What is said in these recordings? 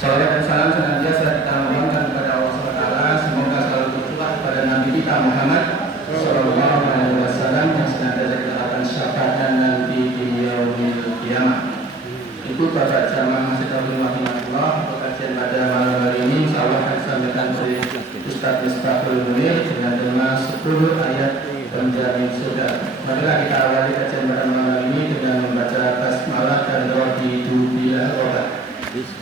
Salawat dan salam senantiasa kita mohonkan kepada Allah SWT. Semoga selalu tercurah kepada Nabi kita Muhammad Sallallahu Alaihi Wasallam yang senantiasa kita akan syafaatkan nanti di yaumil qiyamah. Itu Bapak Jamaah Masjid Rahimahullah. Kajian pada malam hari ini insyaallah akan disampaikan oleh Ustaz Miftahul Munir dengan tema 10 ayat penjamin surga. Marilah kita awali kajian pada malam ini dengan membaca basmalah dan raditu billah robat.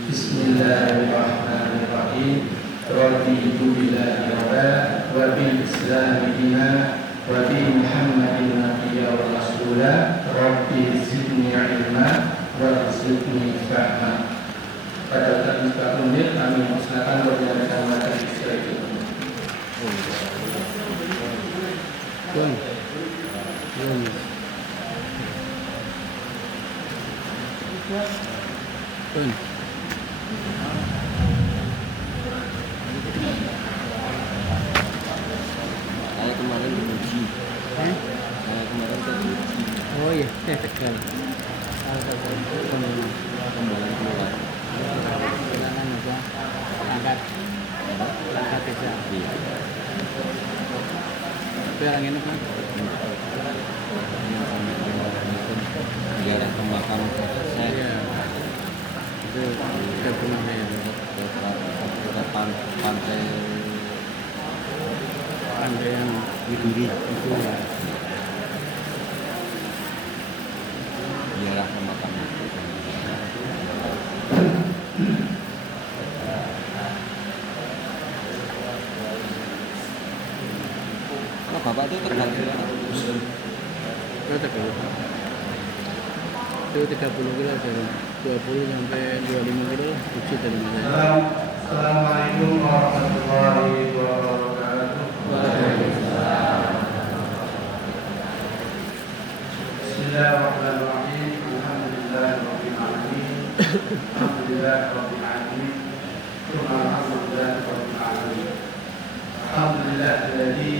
Bismillahirrahmanirrahim. Raditu billahi robat wa bil islami dina wa bi Muhammadin nabiyya wa rasulah. Rabbi zidni ilma warzuqni fahma. Pada Ustaz Miftahul Munir kami persilakan menyampaikan materi itu. Saya kemarin ke Uji. Oh iya, Tegal. Kembali keluar. Silakan aja. Angkat desa. Iya. Biar enak kan? Daerah pemakaman saya Iya. Itu udah pernah ya. ke pantai Pantai yang Widuri itu ya. daerah pemakaman. Kalau bapak itu Tegal Itu Tegal. Itu 30 kilo dari 20 sampai 25 kilo Uji dari mana? Assalamualaikum warahmatullahi wabarakatuh. Bismillahirrahmanirrahim. Alhamdulillahirabbil alamin. Alhamdulillahirabbil alamin. Alhamdulillahirabbil alamin. Alhamdulillahilladzi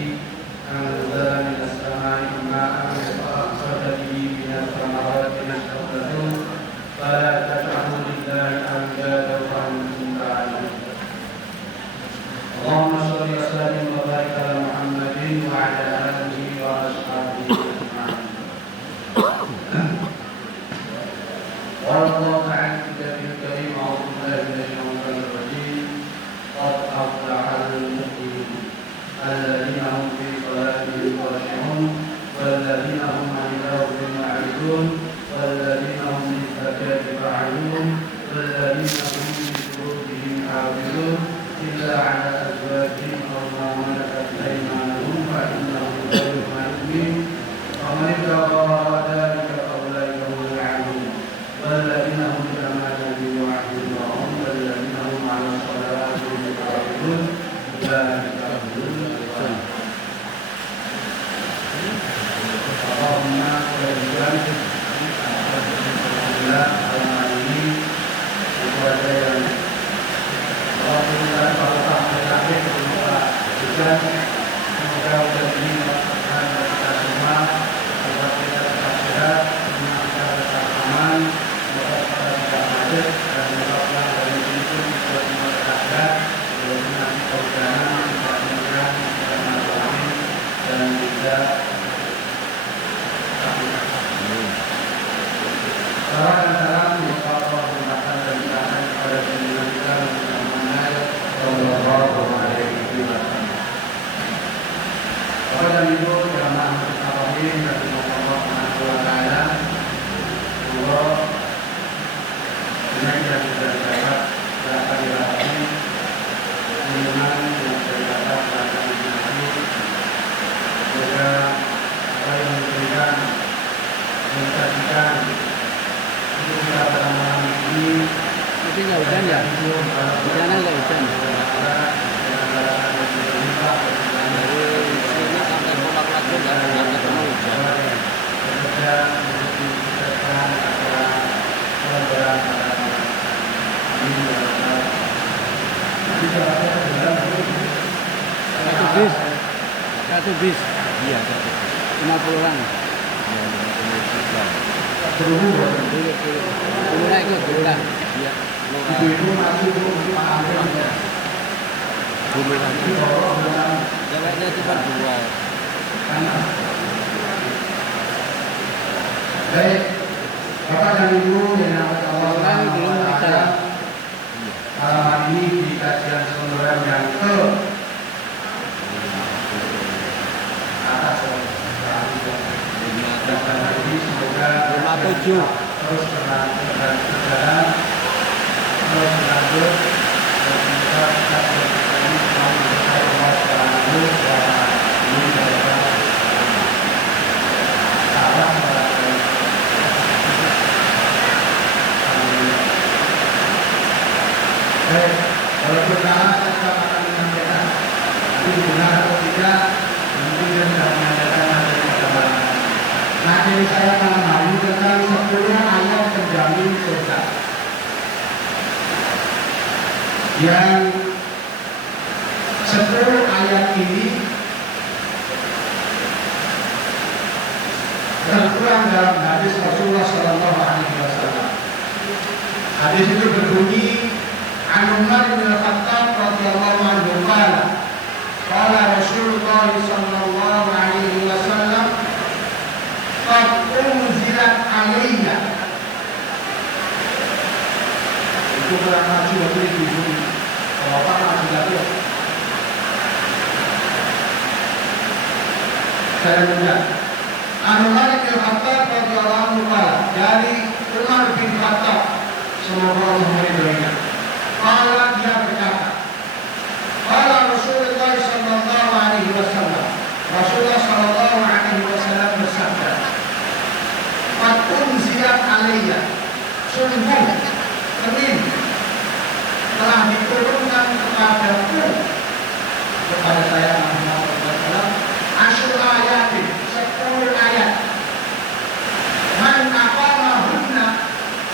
anzala minas samaa'i maa'an wa akhraja bihi minas thamarati rizqan lakum fala taj'alu lillahi andadan wa antum ta'lamun. Allahumma shalli wa sallim wa barik ala Muhammadin wa ala alihi wa ashabihi ajma'in. Wallahu ta'ala kitabul karim a'udzu billahi minasy syaithanir rajim. Qad aflahal mu'minun alladzina hum fi salatihim khashi'un walladzina hum 'anil lagwi mu'ridun walladzina hum lizakati fa'ilun walladzina hum li furujihim hafizun illa 'ala azwajihim aw ma malakat aymanuhum fa innahum ghayru malumin wa man ibtagha wara'a dhalika fa ulaika humul 'adun walladzina hum bi amanatihim wa 'ahdihim ra'un walladzina hum 'ala salawatihim yuhafizun ulaika humul warithun. Allahumma shalli ala dalam hal ini itu ada yang Alhamdulillah kalau sampai akhir semoga hujan semoga hujan ini melakukan kita semua semoga kita tetap sehat semoga kita tetap aman semoga kita tetap macet dan semoga dari sini pun kita semua tetap sehat jadi nanti kehujanan tidak mengerang tidak mengalami dan tidak salam dan salam semoga Allah melimpahkan dan limpahkan kepada junjungan kita Muhammad Sallallahu Alaihi Wasallam. Bapak dan Ibu jamaah Masjid dan Allah Subhanahu Wa Taala, semoga dengan yang sudah didapat dapat dirahmati, junjungan yang sudah didapat dapat dinikmati. Semoga apa yang diberikan menjadikan kita pada malam ini Tapi nggak hujan ya? Di sana nggak hujan. Dari sini sampai Pulau Lagu nggak ketemu hujan. Satu bis Iya, 50 orang. iya, 50 juga. Dulu ikut, dulu lah. Iya, lurah. Ibu-ibu maju dulu Pak Amir. Lurahnya. Didorong dengan Ceweknya cuma 2. kanan. Baik, Bapak dan Ibu yang dirahmati Allah Subhanahu wa Ta'ala, malam hari ini di kajian seluruh yang ke atas dan hari ini semoga 57. terus berjalan terus berlanjut dan semoga kita ini selalu selesai Allah Subhanahu wa Ta'ala ini adalah salah baik, walaupun salah tetap akan menyampaikan, tapi benar atau tidak nanti dia sudah menyampaikan materi perkembangan. Materi saya malam hari ini tentang 10 ayat penjamin surga. Yang 10 ayat ini tertuang dalam hadis Rasulullah Sallallahu Alaihi Wasallam. Hadis itu berbunyi, An Umar bin Khattab radhiyallahu anhu qala Rasulullah sallallahu alaihi wasallam qad unzilat alayya. Itu kurang maju waktu itu kalau apa maju lagi. Saya menjawab, An Umar bin Khattab radhiyallahu anhu dari Umar bin Khattab, semoga Allah meridhoinya. Qala, dia berkata, qala Rasulullah sallallahu alaihi wasallam, Rasulullah sallallahu alaihi wasallam bersabda, qad unzilat alayya, sungguh kering telah diturunkan kepadaku, kepada saya Muhammad SAW, asyur ayatin, 10 ayat. Man aqamahunna,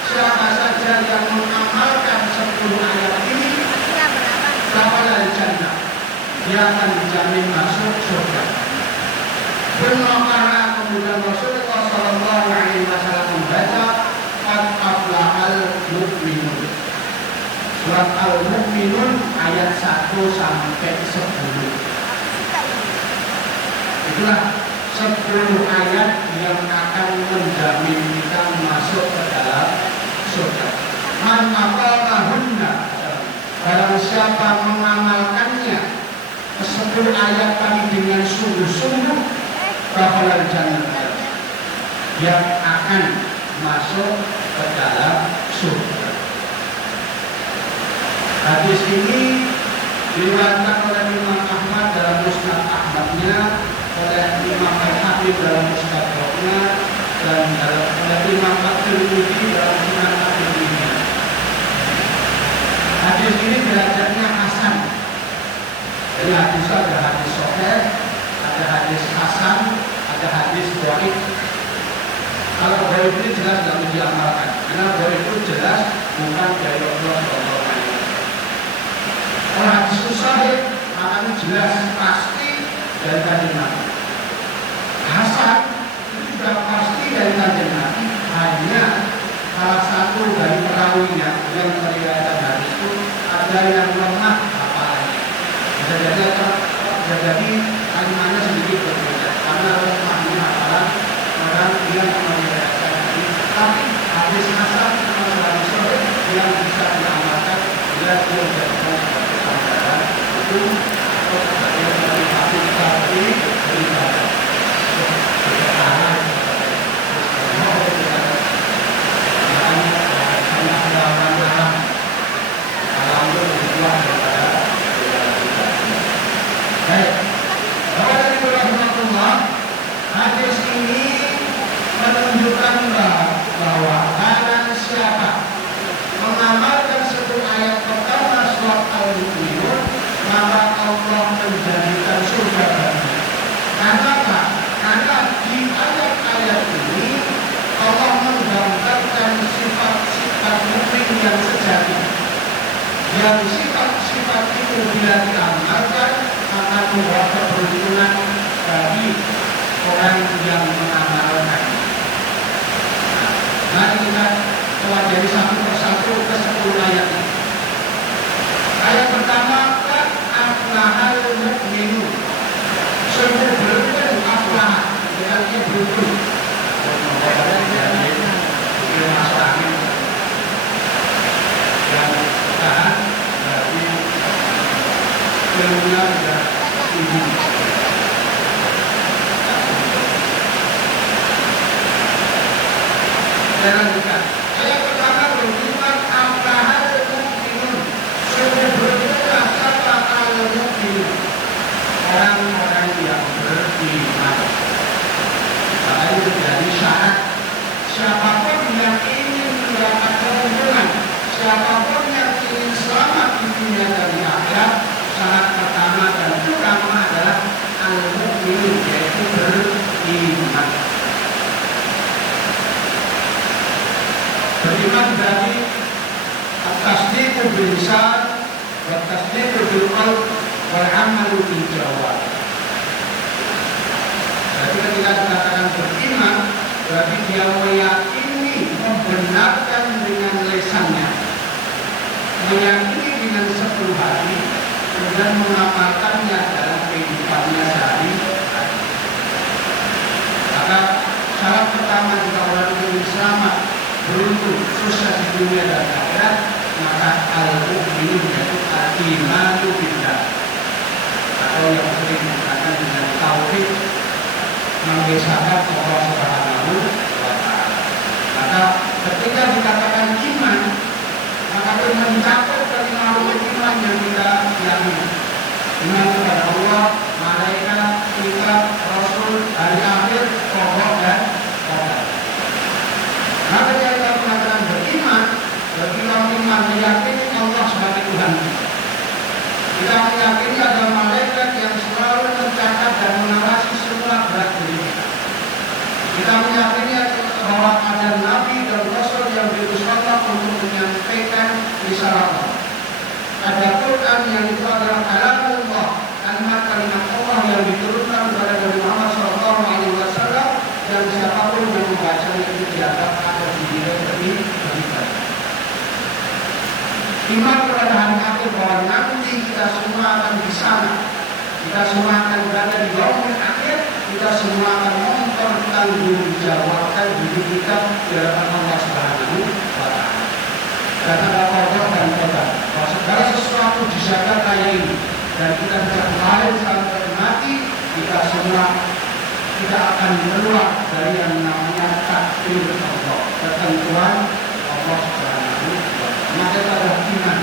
siapa saja yang mengamalkan 10 ayat ini, dakhala al-jannah, dia akan dijamin masuk surga. Bermakna kemudian Rasulullah sallallahu alaihi wasallam membaca qad aflahal mu'minun. Surat Al-Mu'minun ayat 1 sampai 10. Itulah 10 ayat yang akan menjamin kita masuk ke dalam surga. Man aqamahunna, barang siapa mengamalkannya 10 ayat tadi dengan sungguh-sungguh, dakhala al-jannah, dia akan masuk ke dalam surga. Hadis ini diriwayatkan oleh Imam Ahmad dalam Musnad Ahmadnya, oleh Imam Al-Hakim dalam Mustadraknya, dan oleh Imam At-Tirmidzi dalam Sunan At-Tirmidzi. Hadis ini derajatnya hasan. Jadi hadis ada hadis sahih, ada hadis hasan, ada hadis dhaif. Kalau dhaif ini jelas tidak diamalkan, karena dhaif itu jelas bukan dari Rasulullah SAW. Kalau hadis sahih akan jelas pasti dari kanjeng Nabi. Hasan itu juga pasti dari kanjeng Nabi, hanya salah satu dari perawinya yang meriwayatkan hadis itu ada yang lemah hafalannya. Bisa jadi kalimatnya sedikit berbeda karena lemahnya hafalan orang yang meriwayatkan hadis. Tapi hadis hasan sama hadis sahih yang bisa diamalkan bila dia dijadikan sebagai sandaran itu atau sebagai motivasi tadi beribadah. Hadis ini menunjukkan bahwa barang siapa mengamalkan 10 ayat pertama surat Al-Mu'minun, maka Allah menjadikan surga baginya. Kenapa? Karena di ayat-ayat ini Allah menggambarkan sifat-sifat mukmin yang sejati. Yang sifat-sifat itu bila diamalkan akan membawa keberuntungan bagi orang yang mengamalkan. Mari kita Pelajari satu persatu ke 10 ayat ini. Ayat pertama, qad aflahal mu'minun. Sungguh beruntung aflah, berarti beruntung. Masuk angin dan tahan berarti ilmunya sudah tinggi. Saya lanjutkan. Ayat pertama berfirman aflahal mu'minun. Sungguh beruntunglah siapa al-mu'minun, orang-orang yang beriman. Maka itu menjadi syarat siapapun yang ingin mendapat keuntungan, siapapun yang ingin selamat di dunia dan di akhirat, syarat pertama dan utama adalah al-mu'minun, yaitu beriman. Beriman berarti at-tasdiqu bil lisan wa at-tasdiqu bil qalb wal 'amalu bil jawarih. Jadi ketika dikatakan beriman, berarti dia meyakini, membenarkan dengan lisannya, meyakini dengan sepenuh hati, kemudian mengamalkannya dalam kehidupannya sehari-hari. Maka syarat pertama jika orang ingin selamat, beruntung, sukses di dunia dan akhirat, maka al-mu'minun yaitu al-imanu billah, atau yang sering dikatakan dengan tauhid, mengesahkan Allah Subhanahu wa ta'ala. Maka ketika dikatakan iman, maka itu mencakup dari makhluk iman yang kita yakini. Iman kepada Allah, malaikat, kitab, rasul, hari akhir, qada dan qadar. Maka ketika kita mengatakan beriman, berarti iman meyakini Allah sebagai Tuhan. Kita meyakini ada malaikat yang selalu mencatat dan mengawasi semua gerak diri kita. Kita meyakini bahwa ada nabi dan rasul yang diutus Allah untuk menyampaikan risalah Allah. Ada Quran yang itu adalah kalamullah, kalimat-kalimat Allah yang diturunkan kepada Nabi Muhammad SAW, dan siapapun yang membacanya itu dianggap atau dinilai lebih baik. Iman kepada hari akhir, bahwa nanti kita semua akan di sana, kita semua akan berada di yaumul akhir, kita semua akan mempertanggungjawabkan diri kita di hadapan Allah Subhanahu wa ta'ala. Dan ada qada dan qadar, bahwa segala sesuatu dijaga kayak ini, dan kita tidak lahir sampai mati, kita semua tidak akan keluar dari yang namanya takdir Allah, ketentuan Allah Subhanahu wa ta'ala. Maka itu adalah iman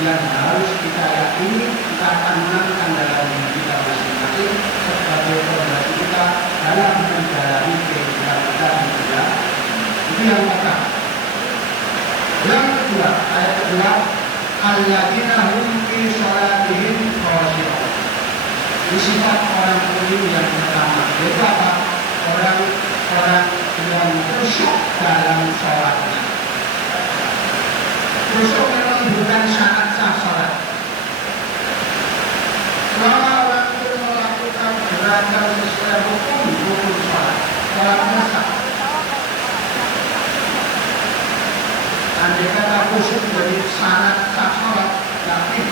yang harus kita yakini, kita akan menangkan dalam diri kita masing-masing sebagai fondasi kita dalam menjalani kehidupan kita di dunia. Itu yang pertama. Yang kedua, ayat kedua, alladzina hum fi sholatihim khashi'un. Ini sifat orang mukmin yang pertama. Yaitu apa? Orang-orang yang khusyuk dalam sholatnya. Khusyuk memang bukan syarat sah sholat. Selama orang itu melakukan gerakan sesuai hukum sholat, sholatnya sah. Andai kata khusyuk menjadi syarat sah sholat, tapi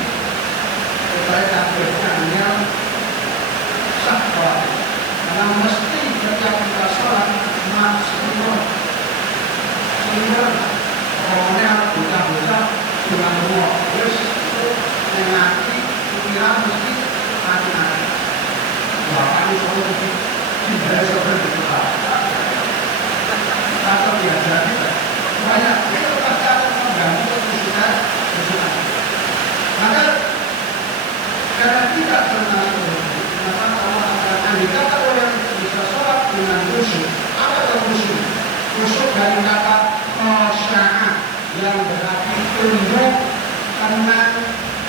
supaya takbirnya sah sholat. Karena mesti ketika kita sholat maksimal, pokoknya buka-buka dengan semua, terus itu mengerti pikiran mesti hati-hati. Bapak ini selalu mesti tidak seperti itu. Atau biasa kita banyak itu pasti akan mengganggu kesulitan. Maka karena tidak pernah maka Allah akan dikata orang bisa sholat dengan khusyuk. Apa itu khusyuk? Khusyuk dari kata khosya'ah, yang berarti tunduk, tenang,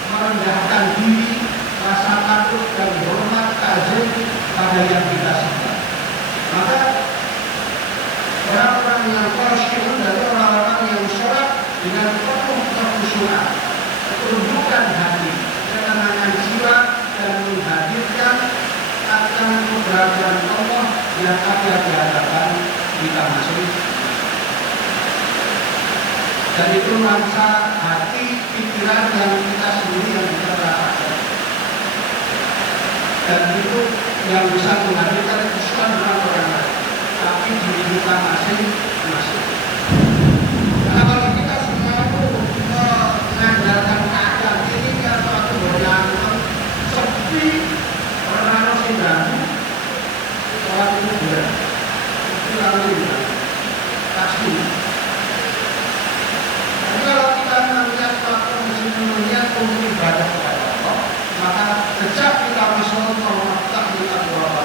merendahkan diri, rasa takut dan hormat, takjub pada yang kita sembah. Maka orang-orang yang khosyuk dari orang-orang yang sholat dengan penuh kekhusyuan, ketundukan hati, ketenangan jiwa, dan menghadirkan akan keberadaan Allah yang ada di hadapan kita masing-masing. Dan itu nuansa hati, pikiran yang kita sendiri yang bisa merasakan. Dan itu yang bisa menghadirkan kesukaan dalam orang lain. Tapi diri kita masing-masing. Karena kalau kita selalu mengandalkan keadaan ini kan suatu yang sepi, orang harus diganggu, orang itu benar. Itu lalu tidak pasti. Tapi kalau kita melihat suatu melihat untuk ibadah kepada Allah, maka sejak kita masuk ke Allah kita berdoa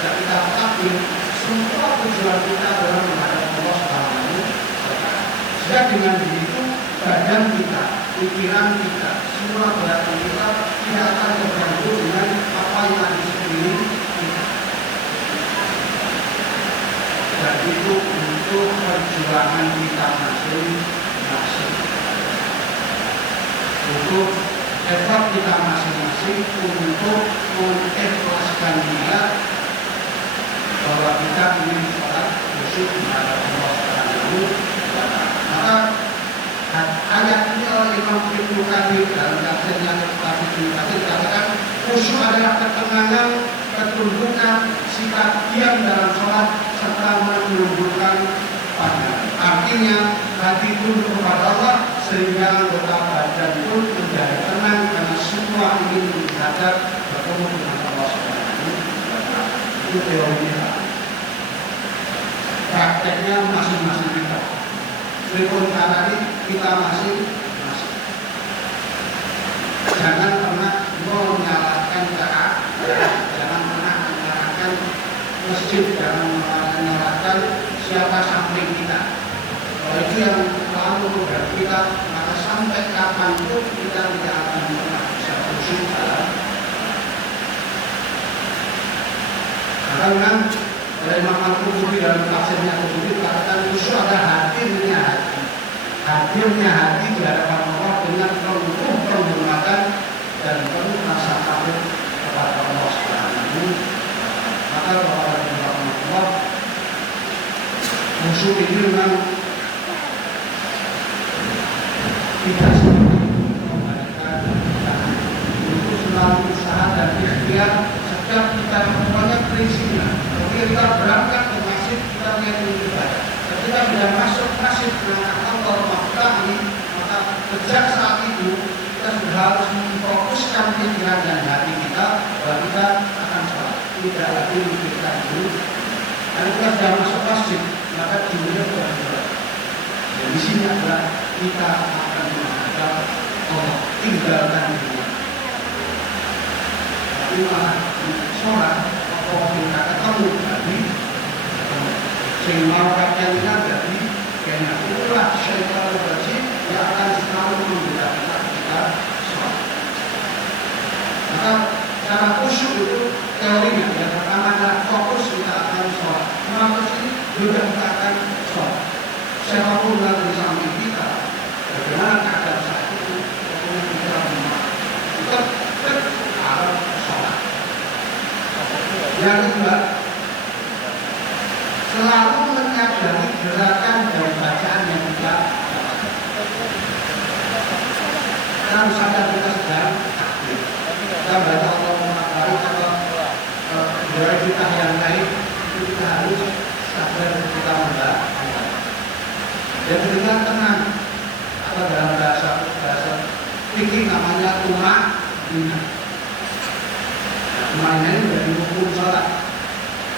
dan kita takdir semua tujuan kita adalah menghadap Allah Subhanahu wa Ta'ala. Sehingga dengan begitu badan kita, pikiran kita, semua gerakan kita tidak akan terganggu dengan apa yang ada di sekeliling kita. Dan itu untuk perjuangan kita masing-masing. Untuk effort kita masing-masing untuk mengikhlaskan niat bahwa kita ingin sholat khusyuk kepada Allah Subhanahu wa Ta'ala. Maka ayat ini oleh Imam Ibnu Katsir dalam tafsirnya Ibnu Katsir katakan khusyuk adalah ketenangan, ketundukan, sikap diam dalam sholat serta menundukkan pandangan. Artinya hati tunduk kepada Allah sehingga anggota badan pun menjadi tenang karena semua ingin menghadap bertemu dengan Allah Subhanahu wa Ta'ala. Itu teorinya. Prakteknya masing-masing kita. Meskipun karena ini kita masing-masing. Jangan pernah menyalahkan keadaan, jangan pernah menyalahkan masjid, jangan menyalahkan siapa samping kita. Kalau itu yang selalu dari kita, maka sampai kapanpun kita tidak akan pernah bisa khusyuk dalam. Karena oleh Imam Al-Qurtubi dalam tafsirnya Al-Qurtubi katakan khusyuk adalah hadirnya hati. Hadirnya hati di hadapan Allah dengan penuh penghormatan dan penuh rasa takut kepada Allah Subhanahu. Maka bahwa Allah khusyuk ini memang tidak seperti memberikan untuk selalu usaha dan ikhtiar setiap kita mempunyai prinsipnya. Ketika kita berangkat ke masjid kita lihat ibadah. Ketika sudah masuk masjid dengan Allah Maha ini, maka sejak saat itu kita sudah harus memfokuskan pikiran dan hati kita bahwa kita akan sholat. Tidak lagi memikirkan dulu. Dan kita sudah masuk masjid, maka dunia sudah mulai. Dan di sini adalah kita akan menghadap Allah, tinggalkan dunia. Tapi malah sholat Allah kita ketemu tadi, sehingga kalian jadi kena itulah syaitan rajim yang akan selalu menggunakan kita sholat. Maka cara khusyuk itu teorinya yang pertama adalah fokus kita akan sholat. Fokus ini juga kita akan sholat. Siapapun yang di samping kita, bagaimana keadaan saat itu, bagaimana kita tetap harus sholat. Yang kedua, selalu menyadari gerakan dan bacaan yang kita lakukan. Karena misalnya kita sedang takbir, kita baca Allah kali atau doa kita yang lain, itu kita harus sadar kita membaca. Dan juga tenang, atau dalam bahasa fikih namanya tumaninah. Tumaninah ini menjadi rukun sholat.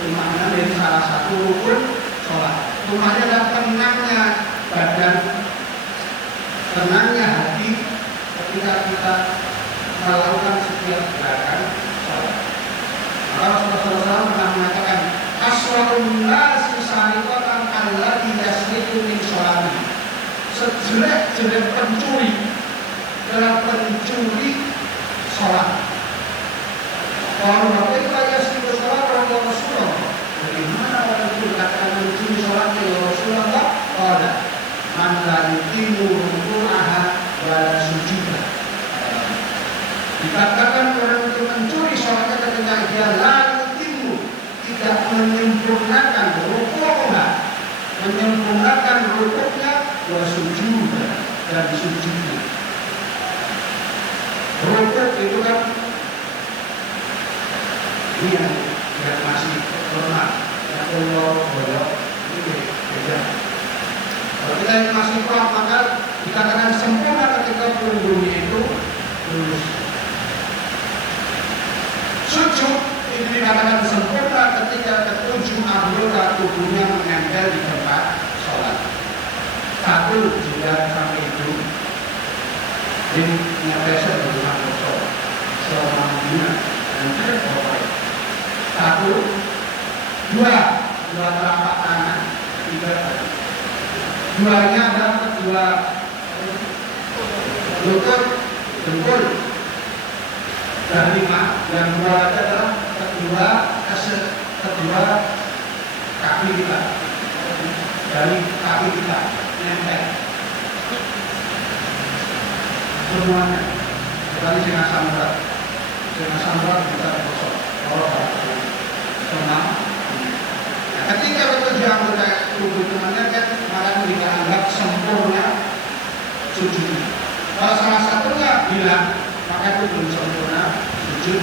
Tumaninah menjadi salah satu rukun sholat. Tumaninah adalah tenangnya badan, tenangnya hati ketika kita melakukan setiap gerakan sholat. Maka Rasulullah SAW pernah mengatakan, aswa'un nasi sariqatan allati yasriqu min sholati. Sejelek-jelek pencuri adalah pencuri sholat. Kalau mereka yasriqu sholat Rasulullah, bagaimana orang itu dikatakan mencuri sholatnya ya Rasulullah? Qala man la yuqimu ruku'aha wa la sujudah. Dikatakan orang itu mencuri sholatnya ketika dia la yuqimu, tidak menyempurnakan ruku'aha, menyempurnakan rukuknya sujud dan sujudnya. Rukuk itu kan ini yang masih pernah yang koyok ini beda. Kalau kita yang masih kuat maka dikatakan sempurna ketika punggungnya itu lurus. Sujud itu dikatakan sempurna ketika ketujuh anggota tubuhnya menempel di tempat sholat. Satu juga sampai itu ini nyapesa di rumah kosong selama dunia dan terkopai. Satu, dua telapak tangan, tiga. Duanya adalah kedua lutut, dengkul. Dan lima, yang dua adalah kedua kaki kita. Dari kaki kita nempel. Semuanya. Tadi dengan samrat kita kosong. Senang. Nah, ketika ketujuh anggota tubuh itu menempel, maka kita anggap sempurna sujud. Kalau salah satunya hilang, maka itu belum sempurna sujud.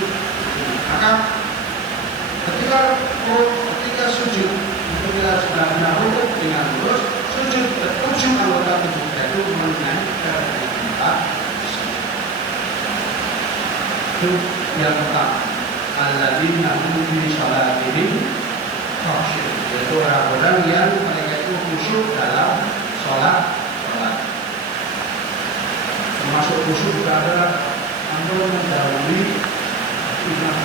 Maka ketika sujud itu kita sudah benar rukuk dengan lurus, sujud ketujuh anggota tubuh kita itu menempel di tempat. Itu yang pertama. Alladzina hum fi shalatihim khusyuk, yaitu orang-orang yang mereka itu khusyuk dalam sholat. Termasuk khusyuk juga adalah untuk mendahului imam.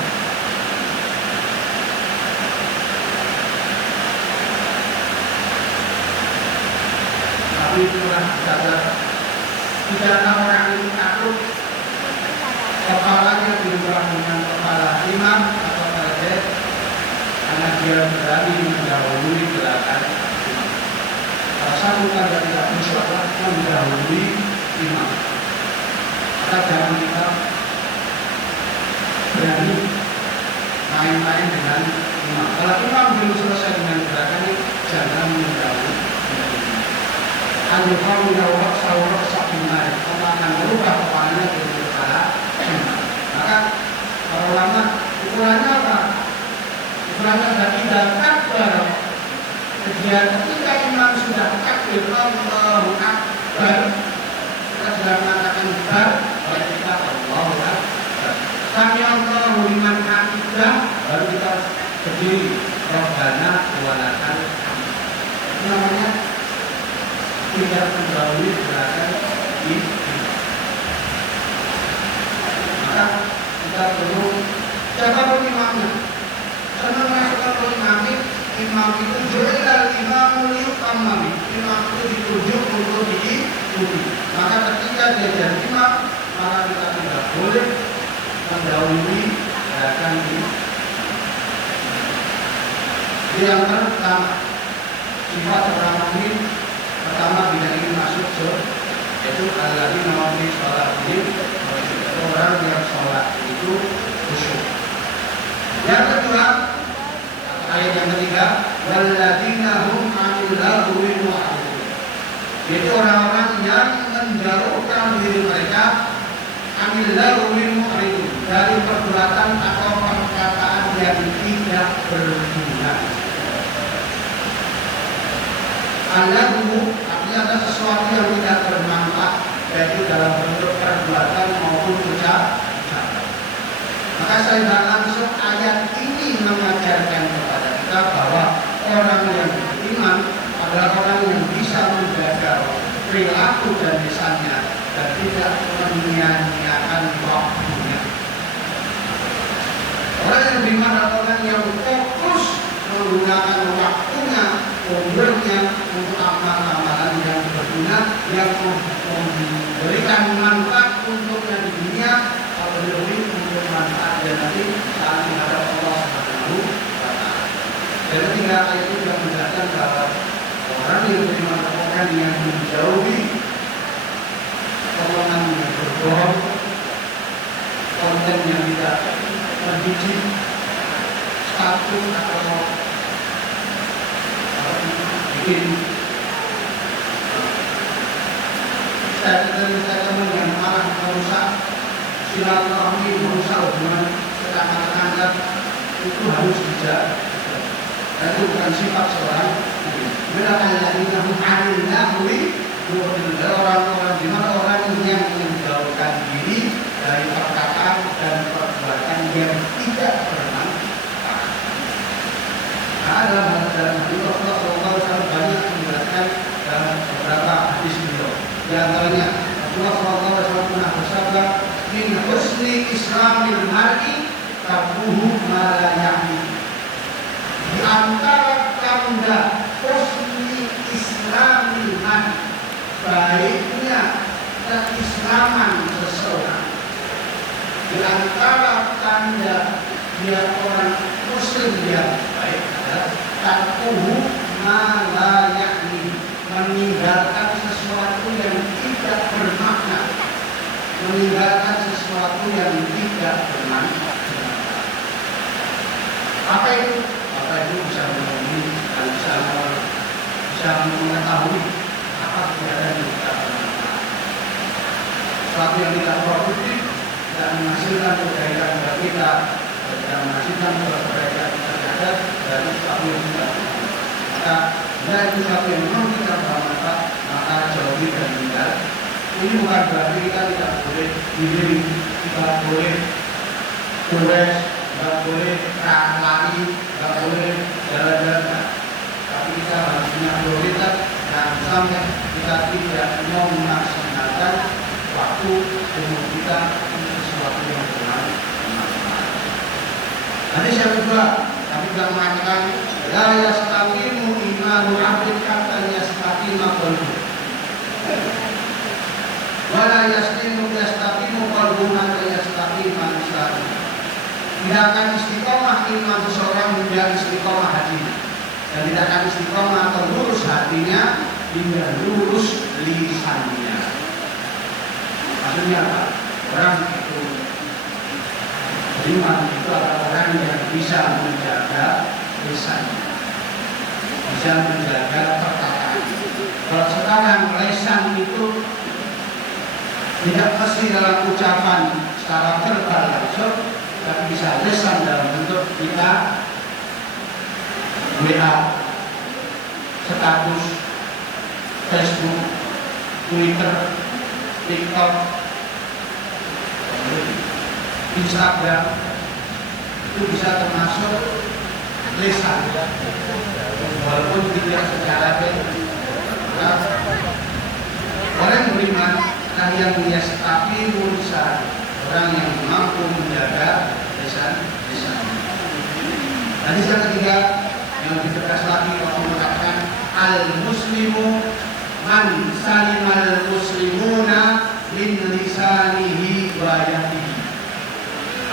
Tapi itulah kata tidak orang itu takut kepalanya diubah dengan kepala imam atau kadet karena dia berani mendahului belakang imam. Salah satu tanda tidak khusyuk adalah mendahului imam. Maka jangan kita berani main-main dengan imam. Kalau imam belum selesai dengan gerakannya, jangan mendahului. Al-Yuhamu yawak sawak sakimai, Allah akan merubah kepalanya dari kepala. Maka para ulama ukurannya apa? Ukurannya adalah tidak takbir. Ketika imam sudah takbir Allahu Akbar, kita sudah mengatakan bar, baru kita Allahu Akbar. Sami Allahu liman hamidah, baru kita berdiri. Rabbana walakal hamd. Itu namanya tidak mendahului gerakan di maka kita perlu siapapun imamnya. Karena mengajarkan imam itu ju'ilal imamu liyutamami. Imam itu ditunjuk untuk diikuti. Maka ketika dia jadi imam, maka kita tidak boleh mendahului gerakan ini. Yang pertama, sifat orang mukmin pertama bila ingin masuk surga yaitu alladzina hum fi shalatihim khusyuk, orang yang sholat itu khusyuk. Yang kedua, ayat yang ketiga, walladzina hum 'anil lagwi mu'ridun, yaitu orang-orang yang menjauhkan diri mereka 'anil lagwi mu'ridun, dari perbuatan atau perkataan yang tidak berguna. Al-lahu artinya ada sesuatu yang tidak bermanfaat, yaitu dalam bentuk perbuatan maupun ucapan. Maka saya langsung ayat ini mengajarkan kepada kita bahwa orang yang beriman adalah orang yang bisa menjaga perilaku dan lisannya dan tidak menyia-nyiakan waktunya. Orang yang beriman adalah orang yang fokus menggunakan waktunya, umurnya untuk amal-amalan yang berguna, yang memberikan manfaat untuknya di dunia, atau lebih untuk manfaat dan nanti saat menghadap Allah Subhanahu wa Ta'ala. Dan ketiga ayat itu juga menjelaskan bahwa orang yang beriman adalah orang yang menjauhi omongan yang berbohong, konten yang tidak mendidik, status atau bikin silaturahmi, merusak hubungan tetangga itu harus dijaga. Dan itu bukan sifat seorang mereka yang mengakhirnya orang-orang di mana orang yang menjauhkan diri dari perkataan dan perbuatan yang tidak bermanfaat. Ada dalam hadis Rasulullah SAW banyak menjelaskan dalam beberapa hadis beliau. Di antaranya Rasulullah SAW pernah bersabda, "Min husni Islamil mar'i tarkuhu ma la ya'ni." Di antara tanda husni Islamil mar'i, baiknya keislaman seseorang, di antara tanda dia orang muslim yang baik adalah tarkuhu ma la ya'ni, meninggalkan sesuatu yang tidak bermakna, meninggalkan sesuatu yang tidak bermanfaat. Apa itu? Apa itu bisa mengerti dan bisa mengetahui apa kegiatan yang tidak bermanfaat. Sesuatu yang tidak produktif, tidak menghasilkan kebaikan bagi kita, tidak menghasilkan kebaikan terhadap dari sesuatu yang tidak bermanfaat. Maka bila itu sesuatu yang memang tidak bermanfaat, maka jauhi dan hindar. Ini bukan berarti kita tidak boleh diri, tidak boleh gores, tidak boleh lari, tidak boleh jalan-jalan. Tapi kita harus punya prioritas dan sampai kita tidak mau melaksanakan waktu umur kita untuk sesuatu yang bermanfaat. Hadis yang kedua, kami telah mengatakan la yastaqimu imanu 'abdin hatta yastaqima qalbuhu. Wa la yastaqimu qalbuhu hatta yastaqima lisanuhu. Tidak akan istiqomah iman seseorang hingga istiqomah hatinya, dan tidak akan istiqomah atau lurus hatinya hingga lurus lisannya. Maksudnya apa? Orang itu beriman itu adalah orang yang bisa menjaga lisannya, bisa menjaga perkataan. Kalau sekarang lisan itu tidak mesti dalam ucapan secara verbal langsung, tapi bisa lisan dalam bentuk kita WA, status, Facebook, Twitter, TikTok, Instagram, itu bisa termasuk lisan, walaupun tidak secara verbal. Orang beriman yang yastaqimu lisan, orang yang mampu menjaga lisan. Hadis yang ketiga yang lebih tegas lagi, Rasul mengatakan al-muslimu man salimal muslimuna min lisanihi wa yadihi.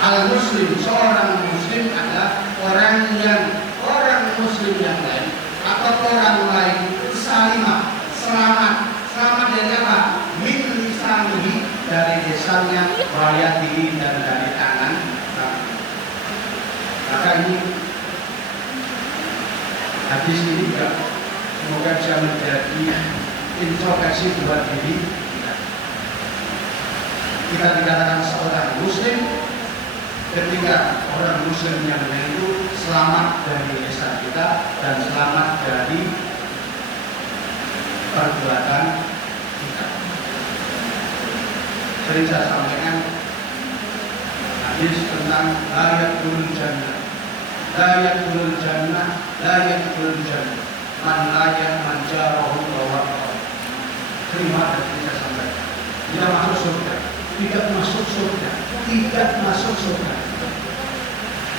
Al-muslim, seorang muslim adalah orang muslim yang lain atau orang lain salimah, selamat dari apa? Min lisanihi, dari lisannya, wa yadihi, dan dari tangan. Maka ini hadis ini juga semoga bisa menjadi introspeksi buat diri kita. Kita dikatakan seorang muslim ketika orang muslim yang lain itu selamat dari lisan kita dan selamat dari perbuatan kita. Sering saya sampaikan hadis tentang ayatul jannah. Layak ulul jannah, layak ulul jannah. Man layak manjarahu bawah. Terima dan saya sampaikan. Tidak masuk surga, tidak masuk surga, tidak masuk surga.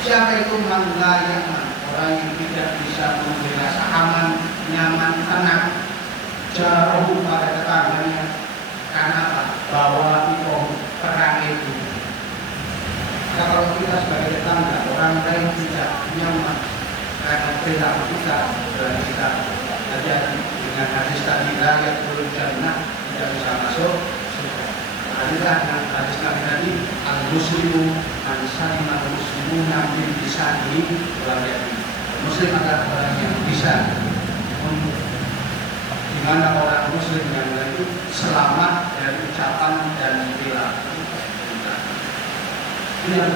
Siapa itu man layak? Orang yang tidak bisa memberi rasa aman, nyaman, tenang, jauh pada tetangganya. Karena apa? Bawa itu perang itu. Nah, kalau kita sebagai tetangga, orang lain tidak nyaman karena perilaku kita, dan kita saja dengan hadis tadi layak ulul jannah tidak bisa masuk surga. Adalah dengan hadis tadi al-muslimu man salima al-muslimuna min lisanihi wa yadihi. Muslim adalah orang yang bisa, di mana orang muslim yang lain itu selamat dari ucapan dan perilaku. Ini yang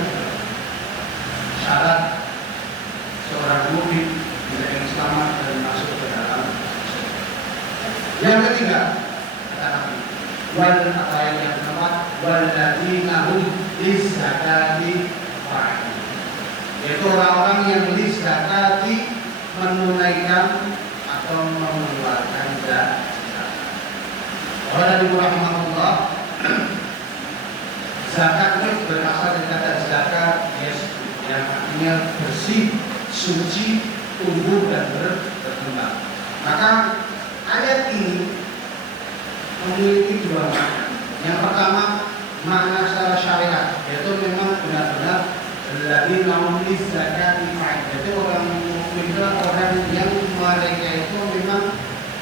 syarat seorang mukmin menjadi selamat dan masuk ke dalam surga. Yang ketiga, kata Nabi, wal ayat yang keempat, walladzina hum lizzakati fa'ilun. Yaitu orang-orang yang lizzakati menunaikan atau mengeluarkan zakat. Qala rahimahullah, zakat itu berasal dari kata zakat yang artinya bersih, suci, tumbuh dan berkembang. Maka ayat ini memiliki dua makna. Yang pertama, makna secara syariat, yaitu memang benar-benar lebih namunis zakat fa'il. Jadi orang mukmin itu orang yang mereka itu memang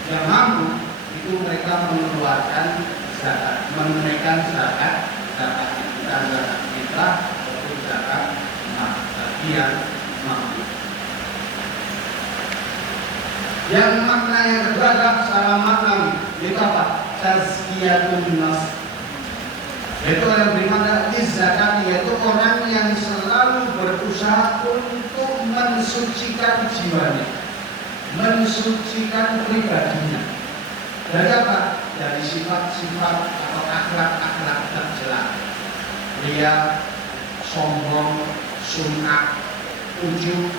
yang mampu itu mereka mengeluarkan zakat, menunaikan zakat dan zakat fitrah ataupun zakat bagi yang mampu. Yang makna yang kedua adalah secara maknawi, yaitu apa? Tazkiyatun nafs. Yaitu orang beriman zakat, yaitu orang yang selalu berusaha untuk mensucikan jiwanya, mensucikan pribadinya. Dari apa? Dari sifat-sifat atau akhlak-akhlak tercela. Dia sombong, sum'ah, ujub,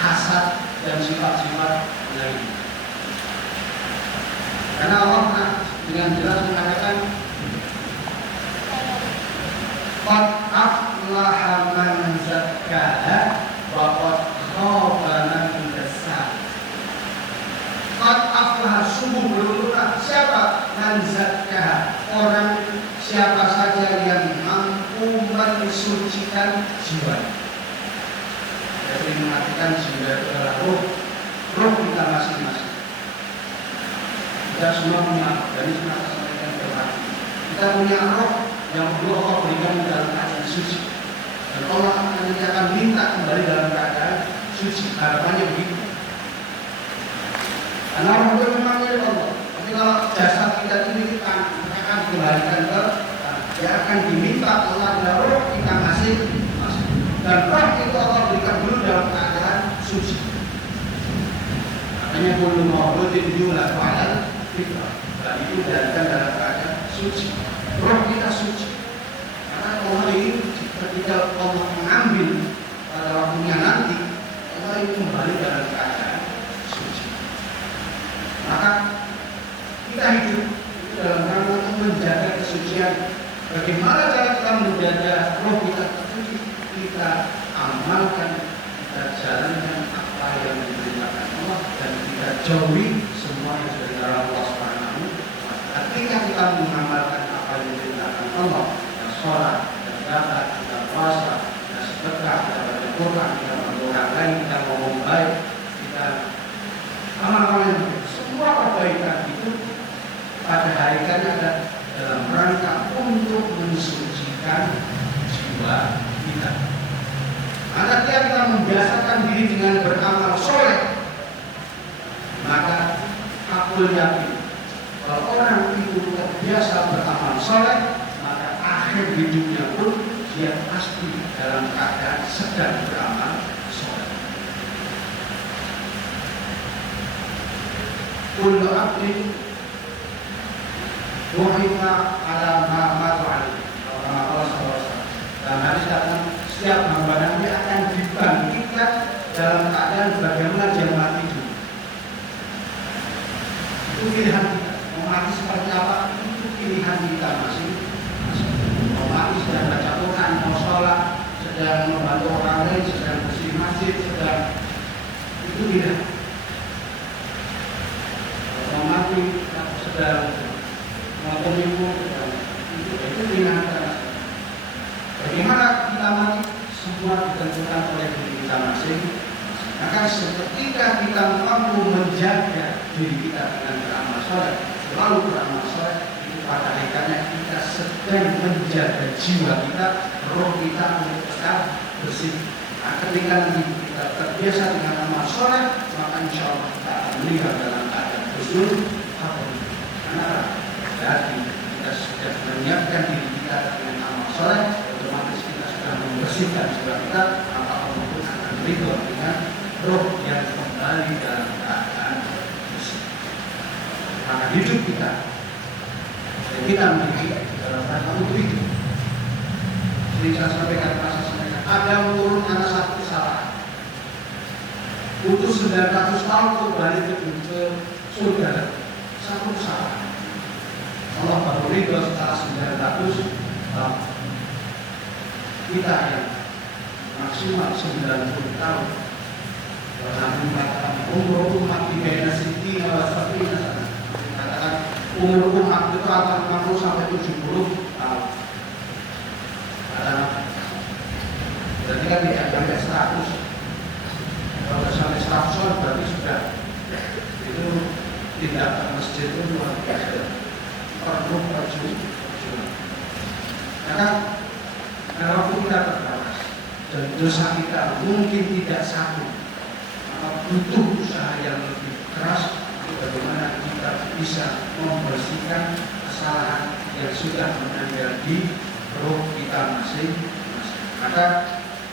hasad dan sifat-sifat lain. Karena Allah dengan jelas mengatakan, qad aflaha man zakkaha wa qad khaba man dassaha. Qad aflaha, sungguh beruntung siapa man zakkaha, orang siapa saja yang mampu mensucikan jiwa. Jadi mengartikan jiwa itu adalah roh kita masing-masing. Kita semua punya, dari semua sampaikan berarti kita punya roh yang perlu Allah berikan dalam keadaan suci, dan Allah akan minta kembali dalam keadaan suci. Harapannya begitu. Karena roh itu memang milik Allah. Tapi kalau jasad kita ini kita akan kembalikan ke, dia akan diminta Allah dari roh kita masing-masing. Dan roh itu Allah berikan dulu dalam keadaan suci. Makanya kullu mauludin yuladu 'alal fitrah. Dan itu dilahirkan dalam keadaan suci. Roh kita suci. Karena Allah ini ketika Allah mengambil pada waktunya nanti, Allah ini kembali dalam keadaan suci. Maka kita hidup dalam rangka untuk menjaga kesucian. Bagaimana cara kita menjaga roh kita suci? Kita amalkan, kita jalankan apa yang diperintahkan Allah, dan kita jauhi semua yang sudah dilarang Allah Subhanahu wa Ta'ala. Ketika kita mengamalkan apa yang diperintahkan Allah, kita sholat, kita zakat, kita puasa, kita sedekah, kita baca Quran, kita bantu orang lain, kita ngomong baik, kita amal-amal yang baik. Semua kebaikan itu pada hakikatnya ada dalam rangka untuk mensucikan jiwa kita. Karena kita membiasakan diri dengan beramal soleh, maka aku yakin kalau orang itu terbiasa beramal soleh, maka akhir hidupnya pun dia pasti dalam keadaan sedang beramal soleh. Kullu abdin bu'itha ala ma matu alaihi. Dan hadis datang, setiap hamba Nabi akan dibangkitkan dalam keadaan bagaimana dia mati dulu. Itu pilihan kita. Mau mati seperti apa? Itu pilihan kita masing-masing. Mau mati sedang baca Quran, mau sholat, sedang membantu orang lain, sedang bersih masjid, sedang, itu pilihan. Mau mati sedang mau ibu, itu pilihan kita. Bagaimana kita mati? Semua ditentukan oleh diri kita masing-masing. Maka ketika kita mampu menjaga diri kita dengan beramal soleh, selalu beramal soleh, itu pada hakikatnya kita sedang menjaga jiwa kita, roh kita untuk tetap bersih. Nah, ketika nanti kita terbiasa dengan amal soleh, maka insya Allah kita akan melihat dalam keadaan husnul khatimah. Karena berarti kita sudah menyiapkan diri kita dengan amal soleh, otomatis kita membersihkan jiwa kita, maka Allah pun akan ridho dengan roh yang kembali dalam keadaan bersih. Maka hidup kita dan kita memiliki dalam rangka untuk itu. Jadi saya sampaikan, ada yang turun karena satu kesalahan. Untuk 900 tahun kembali ke surga, satu kesalahan. Allah baru ridho setelah 900 tahun. Kita yang maksimal 90 tahun. Nabi mengatakan umur umat di bawah siti wasafina sana. Dikatakan umur umat itu akan 60 sampai 70 tahun. Berarti kan tidak sampai 100. Kalau sampai 100 berarti sudah itu tidak ke masjid itu luar biasa. Perlu perjuangan. Karena waktu kita terbatas dan dosa kita mungkin tidak satu, maka butuh usaha yang lebih keras bagaimana kita bisa membersihkan kesalahan yang sudah menempel di roh kita masing-masing. Maka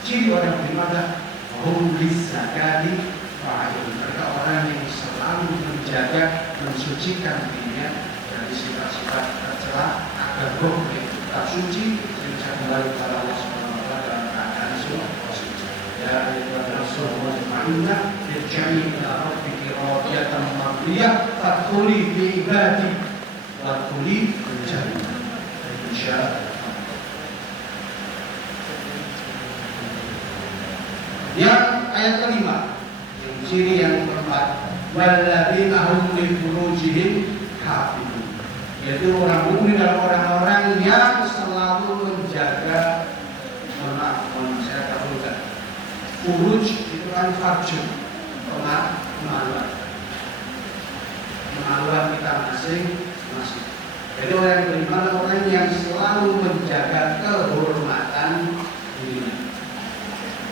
ciri orang beriman hulis zakati fa'ilun. Mereka orang yang selalu menjaga, mensucikan dirinya dari sifat-sifat tercela agar roh mereka tetap suci dan bisa kembali kepada Allah Subhanahu wa taala dalam keadaan suci. Ya ayyuhan nasu mutma'inna bijami ila rabbiki radiyatan mardiyah fadkhuli fi ibadi wadkhuli jannah. Insyaallah. Yang ayat kelima, yang ciri yang keempat, walladzina hum li furujihim hafizun, yaitu orang mukmin adalah orang-orang yang selalu menjaga, saya kabulkan. Furuj itu kan farjun, kemaluan kita masing-masing. Jadi orang yang beriman adalah orang yang selalu menjaga kehormatan dirinya.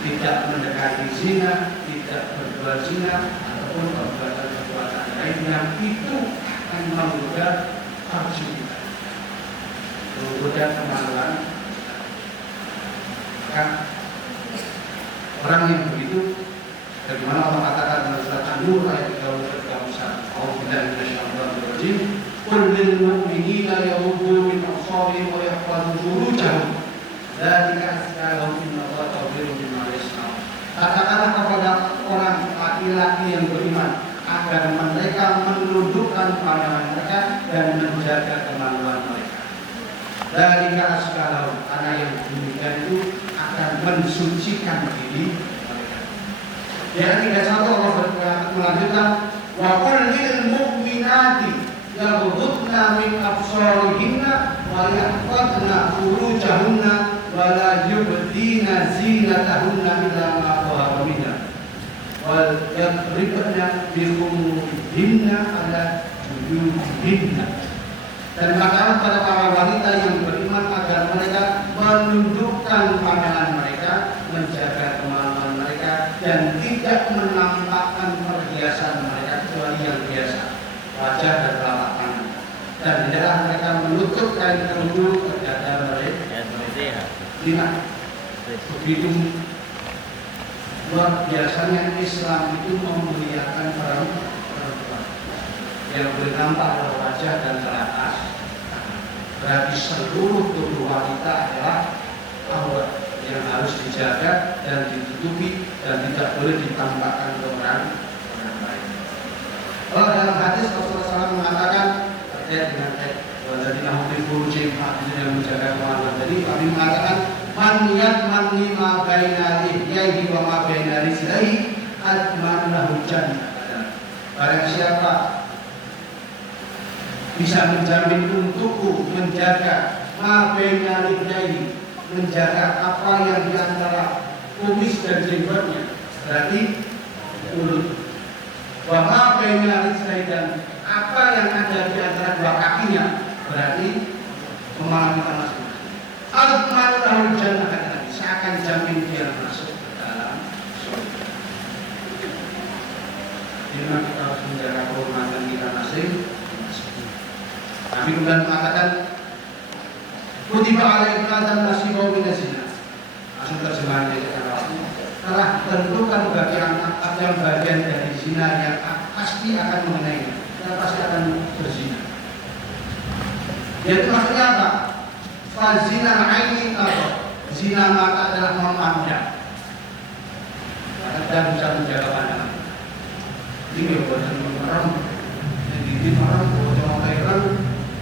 Tidak mendekati zina, tidak berbuat zina, ataupun perbuatan-perbuatan lain yang itu akan menggoda farju kita, menggoda kemaluan. Maka orang yang begitu, bagaimana Allah katakan dalam surat An-Nur ayat 31, A'udzubillahi minasyaitonir rajim, qul lil mu'minina yaghuddu min absarihim wa yahfazu furujahum, dzalika azka lahum innallaha khabirun bima yasnaun. Katakanlah kepada orang laki-laki yang beriman agar mereka menundukkan pandangan mereka dan menjaga kemaluan mereka. Dzalika azka lahum, karena yang demikian itu akan mensucikan diri mereka. Yang 31 Allah melanjutkan, wa qul lil mu'minati yaghuddna min absarihinna wa yahfazna furujahunna wa la yubdina zinatahunna illa ma dhahara minha wal yadribna bi khumurihinna ala jujubihinna. Dan katakanlah pada para wanita yang beriman agar mereka menundukkan pandangan mereka, menjaga kemaluan mereka, dan tidak menampakkan perhiasan mereka kecuali yang biasa, wajah dan telapak tangan. Dan tidaklah mereka menutup kain kerudung ke dada mereka. Lima. Begitu luar biasanya Islam itu memuliakan perempuan yang bernampak pada wajah dan telapak. Berarti seluruh tubuh wanita adalah aurat yang harus dijaga dan ditutupi dan tidak boleh ditampakkan ke orang lain. Kalau dalam hadis Rasulullah SAW mengatakan terkait dengan walladzina hum li furujihim hafizun, yang menjaga kemaluan. Jadi kami mengatakan man yatman lima baina lihyaihi wa ma baina rizlaihi atman lahu jannah. Barang siapa bisa menjamin untukku menjaga ma baina lihyaihi, menjaga apa yang di antara kumis dan jenggotnya, berarti mulut. Wa ma baina rizlaihi, dan apa yang ada di antara dua kakinya, berarti kemaluan kita masing-masing. Al-Qur'an lahu jannah, kata Nabi, saya akan jamin dia masuk ke dalam surga. Jadi kita harus menjaga kehormatan kita masing-masing. Nabi kemudian mengatakan, kutiba alaikum adam nasibahu min zina. Maksud terjemahannya telah tentukan bagi anak yang bagian dari zina yang pasti akan mengenainya, yang pasti akan berzina. Jadi maksudnya apa? Fazina aini apa? Zina mata adalah memandang. Dan bisa menjaga pandangan. Ini bukan merem. Jadi merem, bukan merem,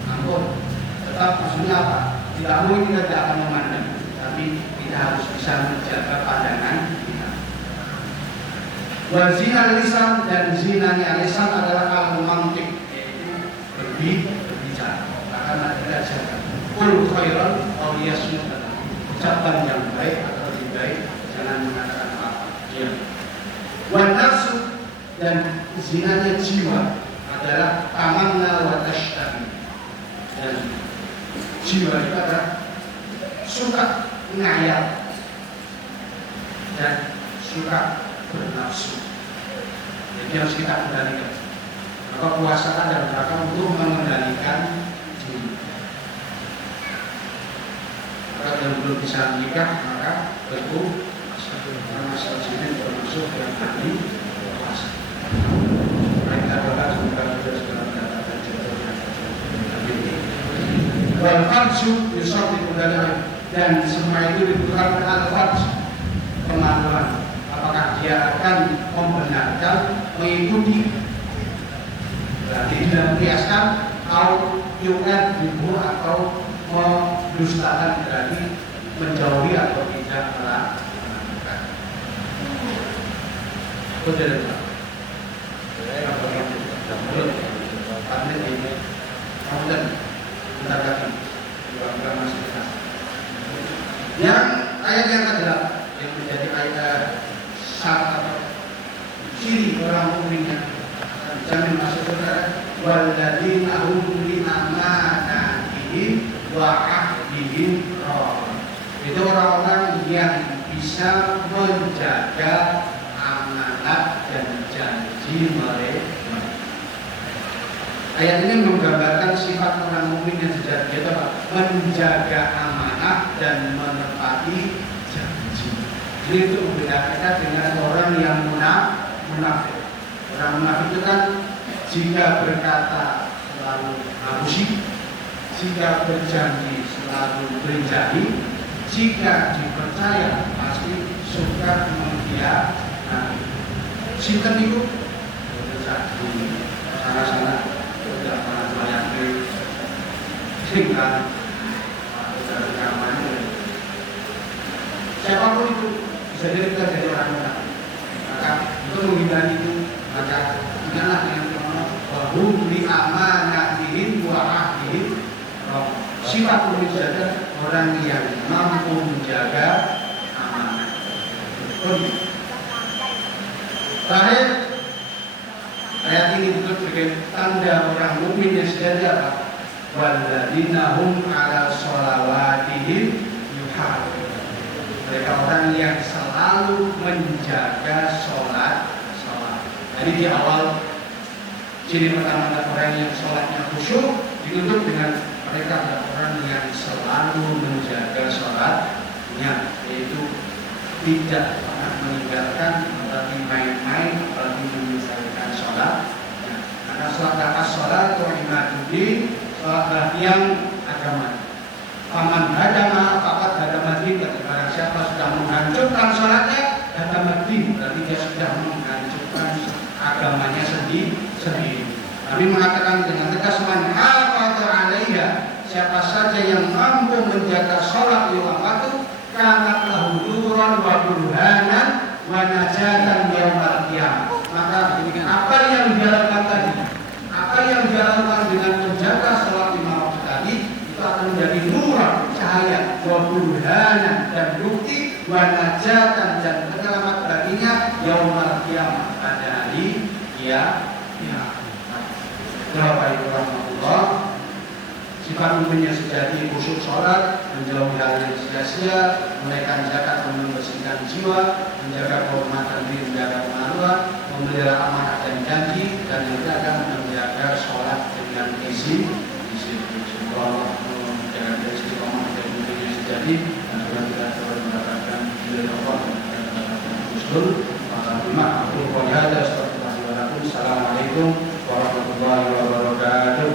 ampun. Tetap maksudnya apa? Tidak mungkin kita tidak akan memandang, tapi kita harus bisa menjaga pandangan kita. Wazina lisan dan zinanya lisan adalah al-mantiq, yaitu berbicara. Karena tidak jaga. Qul khairan aw liyasmut. Ucapan yang baik atau lebih baik, jangan mengatakan apa. Ya. Wan nafsu dan zinanya jiwa adalah tamanna wa tashtari. Dan jiwa itu adalah suka ngayal dan suka bernafsu. Jadi harus kita kendalikan. Maka puasa dan mereka untuk mengendalikan diri. Kalau yang belum bisa menikah maka tentu masalah sini termasuk yang ahli puasa. Mereka adalah bukan segala mendapatkan jodohnya. Wal farju yusuf dikendalikan dan semua itu dibutuhkan al-farj, kemaluan. Apakah dia akan membenarkan, mengikuti, berarti tidak membiaskan, atau juga dibuat atau mendustakan, berarti menjauhi atau tidak melakukan. Betul tidak? Betul. Karena ini, kemudian bentar lagi, yang ayat yang kedua yang menjadi ayat syarat atau ciri orang mukmin yang jamin masuk surga, walladzina hum li amanatihim wa ahdihim ra'un. Itu orang-orang yang bisa menjaga amanat dan janji mereka. Ayat ini menggambarkan sifat orang mukmin yang sejati, yaitu menjaga amanah dan menepati janji. Jadi itu membedakan kita dengan orang yang munafik. Orang munafik itu kan jika berkata selalu ngabusi, jika berjanji selalu berjanji, jika dipercaya pasti suka mengkhianati. Sinten itu sana-sana tidak pernah melayani sehingga dari kamarnya. Siapapun itu bisa jadi kita jadi orang munafik. Maka untuk menghindari itu, maka ingatlah yang pertama bahwa li amanatihim wa ahdihim. Sifat menjaga orang yang mampu menjaga amanah. Terakhir, ayat ini disebut sebagai tanda orang mukmin yang sejati apa? Walladzina hum 'ala sholawatihim yuhafizun. Mereka orang yang selalu menjaga sholat. Jadi di awal ciri pertama orang yang sholatnya khusyuk ditutup dengan mereka adalah orang yang selalu menjaga sholatnya, yaitu tidak pernah meninggalkan apalagi main-main, apalagi menyelesaikan sholat. Karena sholat dapat sholat itu ibaduddin, sholat bagian agama. Paman hadama fakat hadamati, ketika siapa sudah menghancurkan sholatnya hadamati, berarti dia sudah menghancurkan agamanya sendiri. Nabi mengatakan dengan tegas, man hafadha 'alaiha, siapa saja yang mampu menjaga sholat lima waktu, kanat lahu nuran wa burhanan wa najatan yaumil qiyamah. Maka apa yang dia lakukan tadi, apa yang dia lakukan dengan menjaga sholat lima waktu tadi, itu akan menjadi nuran, cahaya, wa burhanan dan bukti, wa najatan dan penyelamat baginya yaumil qiyamah, pada hari kiamat. Warahmatullahi. Sifat mukmin yang sejati khusyuk sholat, menjauhi hal yang sia-sia, menunaikan zakat, membersihkan jiwa, menjaga kehormatan diri, menjaga kemaluan, memelihara amanah dan janji, dan yang akan menjaga sholat dengan izin. Semoga Allah menjaga istiqomah dan mukmin yang sejati, dan juga kita dapat mendapatkan Rasul. Assalamualaikum warahmatullahi wabarakatuh.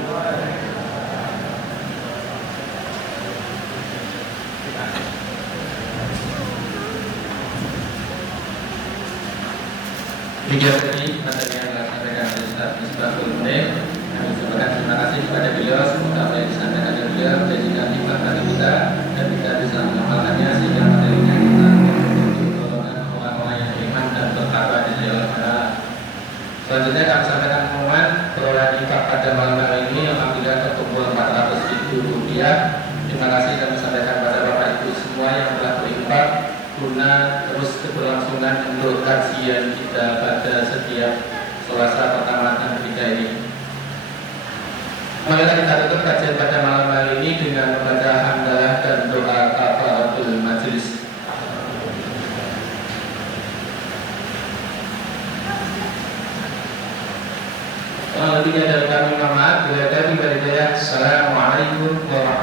Video tadi materi yang disampaikan oleh Ustaz Misbahul Munir. Kami ucapkan terima kasih kepada beliau. Semoga apa yang disampaikan oleh beliau menjadikan hikmah bagi kita dan kita bisa mengamalkannya sehingga materinya kita untuk golongan orang-orang yang beriman dan bertakwa di jalan Allah. Selanjutnya kami sampaikan pengumuman perolehan infak pada malam hari ini alhamdulillah terkumpul 400.000 rupiah. Terima kasih kami sampaikan kepada Bapak Ibu semua yang telah berinfak guna terus keberlangsungan untuk kajian kita pada setiap Selasa pertama dan ketiga ini. Mari kita tutup kajian pada malam hari ini dengan membaca hamdalah dan doa kafaratul majelis. Kalau tidak dari kami mohon maaf. Bila dari Assalamualaikum warahmatullahi wabarakatuh.